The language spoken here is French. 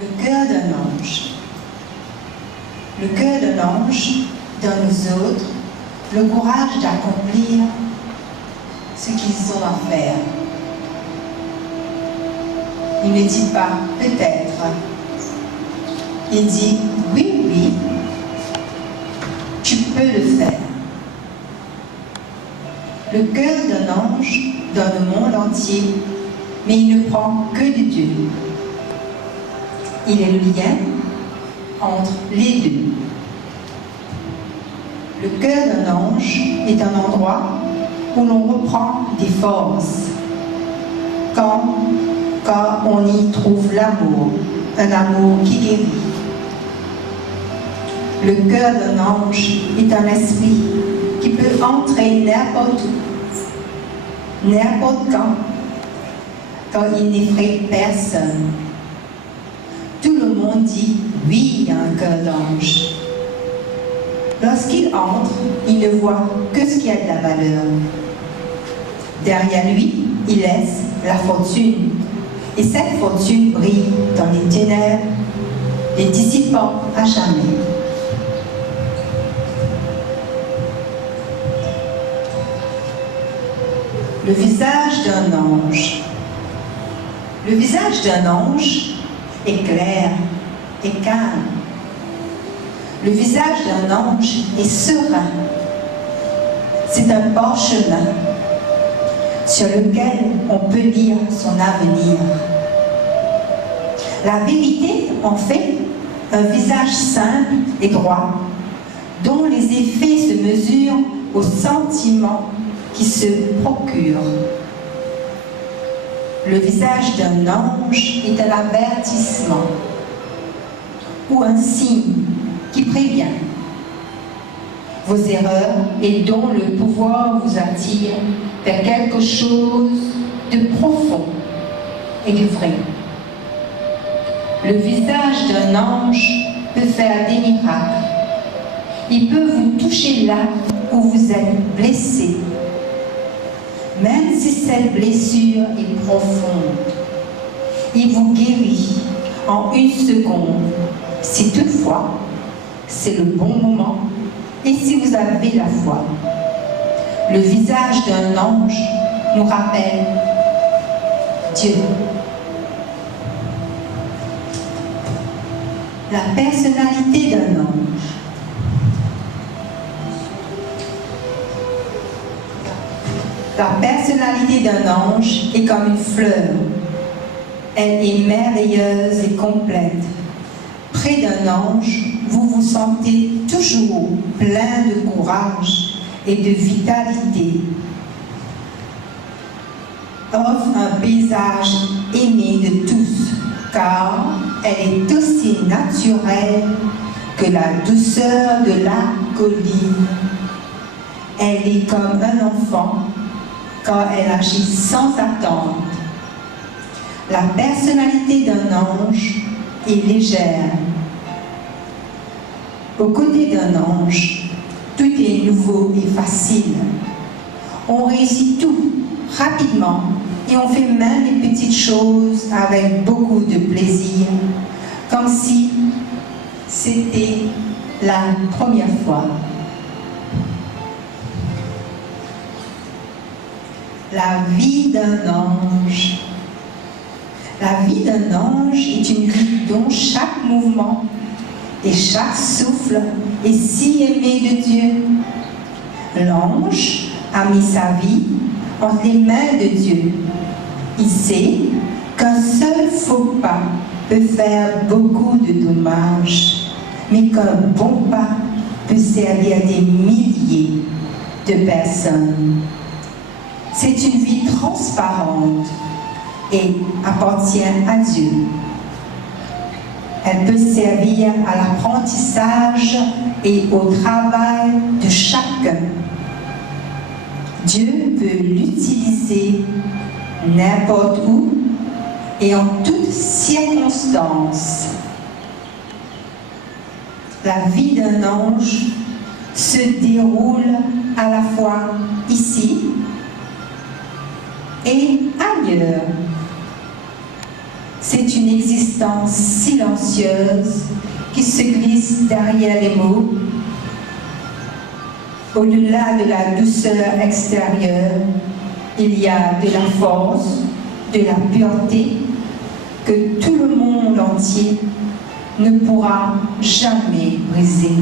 Le cœur d'un ange. Le cœur d'un ange donne aux autres le courage d'accomplir ce qu'ils ont à faire. Il ne dit pas peut-être. Il dit oui, oui, tu peux le faire. Le cœur d'un ange donne au monde entier, mais il ne prend que de Dieu. Il est le lien entre les deux. Le cœur d'un ange est un endroit où l'on reprend des forces quand on y trouve l'amour, un amour qui guérit. Le cœur d'un ange est un esprit qui peut entrer n'importe où, n'importe quand il n'effraie personne. Tout le monde dit oui à un cœur d'ange. Lorsqu'il entre, il ne voit que ce qui a de la valeur. Derrière lui, il laisse la fortune. Et cette fortune brille dans les ténèbres, les dissipant à jamais. Le visage d'un ange. Le visage d'un ange est clair et calme. Le visage d'un ange est serein. C'est un parchemin sur lequel on peut lire son avenir. La vérité en fait un visage simple et droit, dont les effets se mesurent aux sentiments qui se procurent. Le visage d'un ange est un avertissement ou un signe qui prévient vos erreurs et dont le pouvoir vous attire vers quelque chose de profond et de vrai. Le visage d'un ange peut faire des miracles. Il peut vous toucher là où vous êtes blessé, même si cette blessure est profonde. Il vous guérit en une seconde, si toutefois c'est le bon moment et si vous avez la foi. Le visage d'un ange nous rappelle Dieu. La personnalité d'un ange. La personnalité d'un ange est comme une fleur. Elle est merveilleuse et complète. Près d'un ange, vous vous sentez toujours plein de courage et de vitalité. Offre un paysage aimé de tous, car elle est aussi naturelle que la douceur de la colline. Elle est comme un enfant quand elle agit sans attendre. La personnalité d'un ange est légère. Aux côtés d'un ange, tout est nouveau et facile. On réussit tout rapidement et on fait même les petites choses avec beaucoup de plaisir, comme si c'était la première fois. La vie d'un ange. La vie d'un ange est une vie dont chaque mouvement et chaque souffle est si aimé de Dieu. L'ange a mis sa vie entre les mains de Dieu. Il sait qu'un seul faux pas peut faire beaucoup de dommages, mais qu'un bon pas peut servir des milliers de personnes. C'est une vie transparente et appartient à Dieu. Elle peut servir à l'apprentissage et au travail de chacun. Dieu peut l'utiliser n'importe où et en toutes circonstances. La vie d'un ange se déroule à la fois ici et ailleurs. C'est une existence silencieuse silencieuse qui se glisse derrière les mots. Au-delà de la douceur extérieure, il y a de la force, de la pureté que tout le monde entier ne pourra jamais briser.